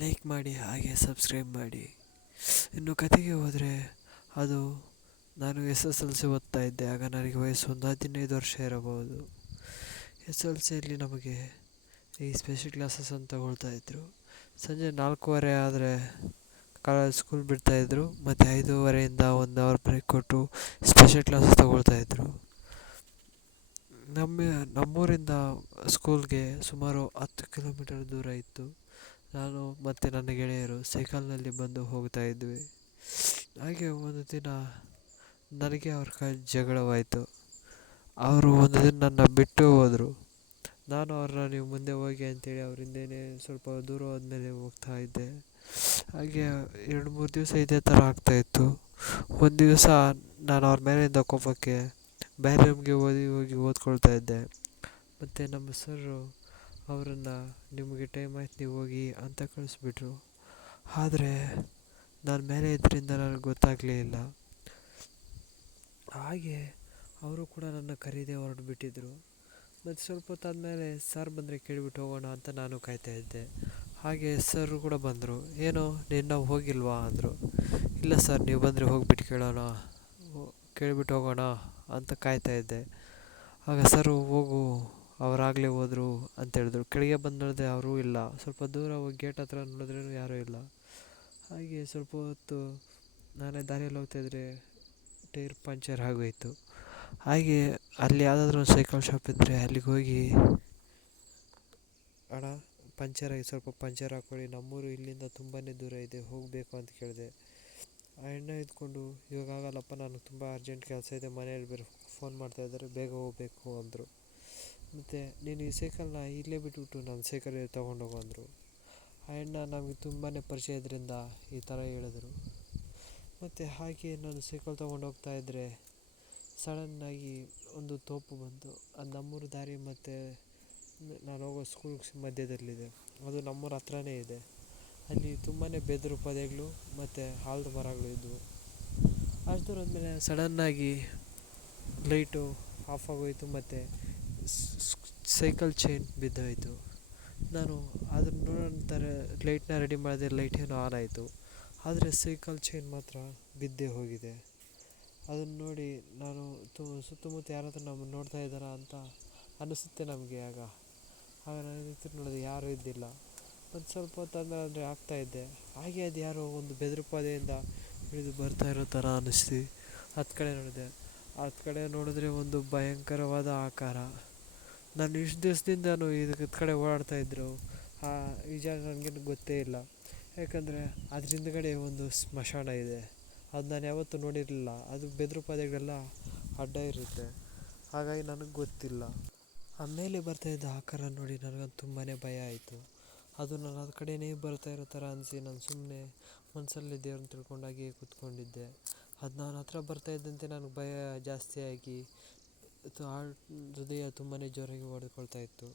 Like ಮಾಡಿ ಹಾಗೆ subscribe ಮಾಡಿ. ಇನ್ನು ಕತೆಗೆ ಹೋದರೆ, ಅದು ನಾನು SSLC ಓದ್ತಾ ಇದ್ದೆ. ಆಗ ನನಗೆ ವಯಸ್ಸು ಒಂದು 15 ವರ್ಷ ಇರಬಹುದು. SSLCಯಲ್ಲಿ ನಮಗೆ ಈ ಸ್ಪೆಷಲ್ ಕ್ಲಾಸಸ್ ಅಂತ ತಗೊಳ್ತಾ ಇದ್ದರು. ಸಂಜೆ 4:15 ಆದರೆ ಸ್ಕೂಲ್ ಬಿಡ್ತಾಯಿದ್ರು, ಮತ್ತು 5:15 1 ಅವರ್ ಬ್ರೇಕ್ ಕೊಟ್ಟು ಸ್ಪೆಷಲ್ ಕ್ಲಾಸಸ್ ತಗೊಳ್ತಾಯಿದ್ರು. ನಮ್ಮೂರಿಂದ ಸ್ಕೂಲ್ಗೆ ಸುಮಾರು 10 ಕಿಲೋಮೀಟರ್ ದೂರ ಇತ್ತು. ನಾನು ಮತ್ತು ನನ್ನ ಗೆಳೆಯರು ಸೈಕಲ್ನಲ್ಲಿ ಬಂದು ಹೋಗ್ತಾ ಇದ್ವಿ. ಹಾಗೆ ಒಂದು ದಿನ ನನಗೆ ಅವ್ರ ಜಗಳವಾಯಿತು. ಅವರು ಒಂದು ದಿನ ನನ್ನ ಬಿಟ್ಟು ಹೋದರು. ನಾನು ಅವ್ರನ್ನ ನೀವು ಮುಂದೆ ಹೋಗಿ ಅಂತೇಳಿ ಅವ್ರ ಹಿಂದೆಯೇ ಸ್ವಲ್ಪ ದೂರ ಹೋದ್ಮೇಲೆ ಹೋಗ್ತಾ ಇದ್ದೆ. ಹಾಗೆ 2-3 ದಿವಸ ಇದೇ ಥರ ಆಗ್ತಾಯಿತ್ತು. ಒಂದು ದಿವಸ ನಾನು ಅವ್ರ ಮೇಲಿಂದ ಕೋಪಕ್ಕೆ ಬೇರೆ ರೂಮ್ಗೆ ಹೋಗಿ ಓದ್ಕೊಳ್ತಾ ಇದ್ದೆ. ಮತ್ತು ನಮ್ಮ ಸರು ಅವರನ್ನು ನಿಮಗೆ ಟೈಮ್ ಆಯ್ತು ನೀವು ಹೋಗಿ ಅಂತ ಕಳಿಸ್ಬಿಟ್ರು. ಆದರೆ ನಾನು ಮೇಲೆ ಇದ್ದರಿಂದ ನನಗೆ ಗೊತ್ತಾಗಲೇ ಇಲ್ಲ. ಹಾಗೆ ಅವರು ಕೂಡ ನನ್ನ ಕರೀದೆ ಹೊರಟುಬಿಟ್ಟಿದ್ರು. ಮತ್ತು ಸ್ವಲ್ಪ ಹೊತ್ತಾದಮೇಲೆ ಸರ್ ಬಂದರೆ ಕೇಳಿಬಿಟ್ಟು ಹೋಗೋಣ ಅಂತ ನಾನು ಕಾಯ್ತಾ ಇದ್ದೆ. ಹಾಗೆ ಸರ್ ಕೂಡ ಬಂದರು. ಏನೋ ನಿನ್ನ ಹೋಗಿಲ್ವಾ ಅಂದರು. ಇಲ್ಲ ಸರ್, ನೀವು ಬಂದರೆ ಹೋಗ್ಬಿಟ್ಟು ಕೇಳಿಬಿಟ್ಟು ಹೋಗೋಣ ಅಂತ ಕಾಯ್ತಾ ಇದ್ದೆ. ಆಗ ಸರ್ ಹೋಗು, ಅವರಾಗಲೇ ಹೋದರು ಅಂತ ಹೇಳಿದ್ರು. ಕೆಳಗೆ ಬಂದು ನೋಡಿದೆ, ಅವರೂ ಇಲ್ಲ. ಸ್ವಲ್ಪ ದೂರ ಹೋಗಿ ಗೇಟ್ ಹತ್ರ ನೋಡಿದ್ರೂ ಯಾರೂ ಇಲ್ಲ. ಹಾಗೆ ಸ್ವಲ್ಪ ಹೊತ್ತು ನಾನೇ ದಾರಿಯಲ್ಲಿ ಹೋಗ್ತಾಯಿದ್ರೆ ಟೈರ್ ಪಂಚರ್ ಆಗೋಯಿತು. ಹಾಗೆ ಅಲ್ಲಿ ಯಾವುದಾದ್ರೂ ಒಂದು ಸೈಕಲ್ ಶಾಪ್ ಇದ್ದರೆ ಅಲ್ಲಿಗೆ ಹೋಗಿ, ಅಣ್ಣ ಪಂಚರ್ ಆಗಿ ಸ್ವಲ್ಪ ಪಂಚರ್ ಹಾಕ್ಕೊಳ್ಳಿ, ನಮ್ಮೂರು ಇಲ್ಲಿಂದ ತುಂಬಾ ದೂರ ಇದೆ, ಹೋಗಬೇಕು ಅಂತ ಕೇಳಿದೆ. ಆ ಎಣ್ಣೆ ಇದ್ಕೊಂಡು, ಇವಾಗ ಆಗಲ್ಲಪ್ಪ, ನನಗೆ ತುಂಬ ಅರ್ಜೆಂಟ್ ಕೆಲಸ ಇದೆ, ಮನೆಯಲ್ಲಿ ಬೇರೆ ಫೋನ್ ಮಾಡ್ತಾಯಿದ್ದಾರೆ, ಬೇಗ ಹೋಗಬೇಕು ಅಂದರು. ಮತ್ತು ನೀನು ಈ ಸೈಕಲ್ನ ಇಲ್ಲೇ ಬಿಟ್ಬಿಟ್ಟು ನನ್ನ ಸೈಕಲ್ ತೊಗೊಂಡೋಗು ಅಂದರು. ಆ ಅಣ್ಣ ನಮಗೆ ತುಂಬಾ ಪರಿಚಯ ಇದರಿಂದ ಈ ಥರ ಹೇಳಿದ್ರು. ಮತ್ತು ಹಾಗೆ ನಾನು ಸೈಕಲ್ ತೊಗೊಂಡೋಗ್ತಾ ಇದ್ದರೆ ಸಡನ್ನಾಗಿ ಒಂದು ತೋಪು ಬಂತು. ಅದು ನಮ್ಮೂರು ದಾರಿ ಮತ್ತು ನಾನು ಹೋಗೋ ಸ್ಕೂಲ್ ಮಧ್ಯದಲ್ಲಿದೆ. ಅದು ನಮ್ಮೂರ ಹತ್ರನೇ ಇದೆ. ಅಲ್ಲಿ ತುಂಬಾ ಬೆದರು ಪೊದೆಗಳು ಮತ್ತು ಆಲದ ಮರಗಳು ಇದ್ದವು. ಅಷ್ಟು ದೂರ ಹೋದ್ಮೇಲೆ ಸಡನ್ನಾಗಿ ಲೈಟು ಆಫ್ ಆಗೋಯಿತು ಮತ್ತು ಸೈಕಲ್ ಚೈನ್ ಬಿದ್ದೋಯಿತು. ನಾನು ಅದನ್ನು ನೋಡೋಂತರ ಲೈಟ್ನ ರೆಡಿ ಮಾಡಿದೆ, ಲೈಟ್ ಏನೋ ಆನ್ ಆಯಿತು. ಆದರೆ ಸೈಕಲ್ ಚೈನ್ ಮಾತ್ರ ಬಿದ್ದೇ ಹೋಗಿದೆ. ಅದನ್ನು ನೋಡಿ ನಾನು ಸುತ್ತಮುತ್ತ ಯಾರಾದರೂ ನಮ್ಮನ್ನು ನೋಡ್ತಾ ಇದ್ದಾರಾ ಅಂತ ಅನಿಸುತ್ತೆ ನಮಗೆ. ಆಗ ನಾನು ನೋಡಿದೆ, ಯಾರೂ ಇದ್ದಿಲ್ಲ. ಮತ್ತು ಸ್ವಲ್ಪ ಹೊತ್ತಾದ್ಮೇಲೆ ಅಂದರೆ ಆಗ್ತಾಯಿದ್ದೆ. ಹಾಗೆ ಅದು ಯಾರೋ ಒಂದು ಬೆದರು ಪೊದೆಯಿಂದ ಇಳಿದು ಬರ್ತಾ ಇರೋ ಥರ ಅನ್ನಿಸ್ತು. ಹತ್ತು ಕಡೆ ನೋಡಿದೆ. ಹತ್ತು ಕಡೆ ನೋಡಿದ್ರೆ ಒಂದು ಭಯಂಕರವಾದ ಆಕಾರ. ನಾನು ಇಷ್ಟು ದಿವಸದಿಂದನೂ ಇದಕ್ಕೆ ಕಡೆ ಓಡಾಡ್ತಾಯಿದ್ರು. ಈ ಜಾಗ ನನಗೇನು ಗೊತ್ತೇ ಇಲ್ಲ. ಯಾಕಂದರೆ ಅದ್ರ ಹಿಂದ್ಗಡೆ ಒಂದು ಸ್ಮಶಾನ ಇದೆ. ಅದು ನಾನು ಯಾವತ್ತೂ ನೋಡಿರಲಿಲ್ಲ. ಅದು ಬೆದರು ಪೊದೆಗಳೆಲ್ಲ ಅಡ್ಡ ಇರುತ್ತೆ, ಹಾಗಾಗಿ ನನಗೆ ಗೊತ್ತಿಲ್ಲ. ಆಮೇಲೆ ಬರ್ತಾಯಿದ್ದ ಆಕಾರ ನೋಡಿ ನನಗಂತೂ ತುಂಬಾ ಭಯ ಆಯಿತು. ಅದು ನಾನು ಅದ್ರ ಕಡೆಯೇ ಬರ್ತಾ ಇರೋ ಥರ ಅನಿಸಿ ನಾನು ಸುಮ್ಮನೆ ಮನಸ್ಸಲ್ಲಿ ದೇವ್ರನ್ನ ತಿಳ್ಕೊಂಡಾಗೆ ಕೂತ್ಕೊಂಡಿದ್ದೆ. ಅದು ನಾನು ಹತ್ರ ಬರ್ತಾಯಿದ್ದಂತೆ ನನಗೆ ಭಯ ಜಾಸ್ತಿಯಾಗಿ ಹೃದಯ ತುಂಬಾ ಜೋರಾಗಿ ಹೊಡೆದುಕೊಳ್ತಾ ಇತ್ತು.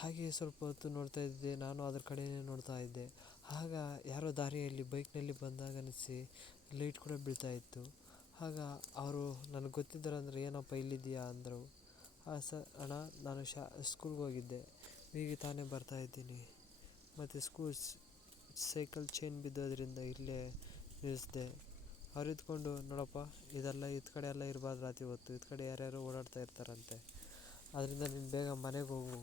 ಹಾಗೆ ಸ್ವಲ್ಪ ಹೊತ್ತು ನೋಡ್ತಾ ಇದ್ದೆ, ನಾನು ಅದ್ರ ಕಡೆಯೇ ನೋಡ್ತಾ ಇದ್ದೆ. ಆಗ ಯಾರೋ ದಾರಿಯಲ್ಲಿ ಬೈಕ್ನಲ್ಲಿ ಬಂದಾಗ ಅನಿಸಿ ಲೈಟ್ ಕೂಡ ಬೀಳ್ತಾಯಿತ್ತು. ಆಗ ಅವರು ನನಗೆ ಗೊತ್ತಿದ್ದರಂದರೆ, ಏನಪ್ಪ ಇಲ್ಲಿದ್ದೀಯಾ ಅಂದರು. ಅಣ್ಣ ನಾನು ಸ್ಕೂಲ್ಗೆ ಹೋಗಿದ್ದೆ, ಈಗ ತಾನೇ ಬರ್ತಾಯಿದ್ದೀನಿ, ಮತ್ತು ಸೈಕಲ್ ಚೈನ್ ಬಿದ್ದೋದ್ರಿಂದ ಇಲ್ಲೇ ನಿಲ್ಲಿಸಿದೆ. ಅವ್ರು ಇದ್ಕೊಂಡು, ನೋಡಪ್ಪ ಇದೆಲ್ಲ ಇದು ಕಡೆ ಎಲ್ಲ ಇರಬಾರ್ದು ರಾತ್ರಿ ಹೊತ್ತು, ಇದು ಕಡೆ ಯಾರ್ಯಾರು ಓಡಾಡ್ತಾ ಇರ್ತಾರಂತೆ, ಅದರಿಂದ ನೀನು ಬೇಗ ಮನೆಗೆ ಹೋಗು.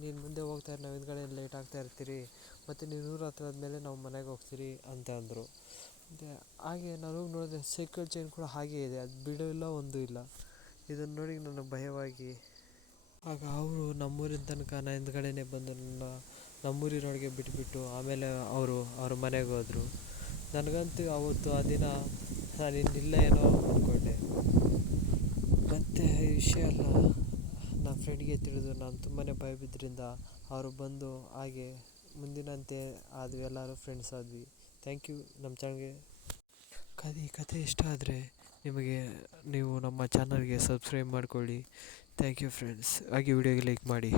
ನೀನು ಮುಂದೆ ಹೋಗ್ತಾ ನಾವು ಹಿಂದ್ಗಡೆ ಲೇಟ್ ಆಗ್ತಾ ಇರ್ತೀರಿ, ಮತ್ತು ನೀವು ಊರ ಹತ್ರ ಆದಮೇಲೆ ನಾವು ಮನೆಗೆ ಹೋಗ್ತೀರಿ ಅಂತ ಅಂದರು. ಮತ್ತು ಹಾಗೆ ನಾನು ಹೋಗಿ ನೋಡಿದೆ, ಸೈಕಲ್ ಚೈನ್ ಕೂಡ ಹಾಗೇ ಇದೆ, ಅದು ಬಿಡೋ ಇಲ್ಲ ಒಂದೂ ಇಲ್ಲ. ಇದನ್ನು ನೋಡಿ ನನಗೆ ಭಯವಾಗಿ, ಆಗ ಅವರು ನಮ್ಮೂರಿನ ತನಕ ನಾನು ಹಿಂದ್ಗಡೆನೇ ಬಂದು ನಮ್ಮೂರಿನೊಳಗೆ ಬಿಟ್ಬಿಟ್ಟು ಆಮೇಲೆ ಅವ್ರ ಮನೆಗೆ ಹೋದರು. ನನಗಂತೂ ಅವತ್ತು ಆ ದಿನ ನಾನು ಇನ್ನಿಲ್ಲ ಏನೋ ಅಂದ್ಕೊಂಡೆ. ಮತ್ತು ಈ ವಿಷಯ ಎಲ್ಲ ನನ್ನ ಫ್ರೆಂಡ್ಗೆ ತಿಳಿದು ನಾನು ತುಂಬಾ ಭಯ ಬಿದ್ದರಿಂದ ಅವರು ಬಂದು ಹಾಗೆ ಮುಂದಿನಂತೆ ಆದ್ವಿ, ಎಲ್ಲರೂ ಫ್ರೆಂಡ್ಸ್ ಆದ್ವಿ. Thank you. ನಮ್ಮ ಚಾನಲ್ಗೆ ಈ ಕಥೆ ಇಷ್ಟ ಆದರೆ ನೀವು ನಮ್ಮ ಚಾನಲ್ಗೆ ಸಬ್ಸ್ಕ್ರೈಬ್ ಮಾಡ್ಕೊಳ್ಳಿ. Thank you friends. ಹಾಗೆ ವಿಡಿಯೋಗೆ ಲೈಕ್ ಮಾಡಿ.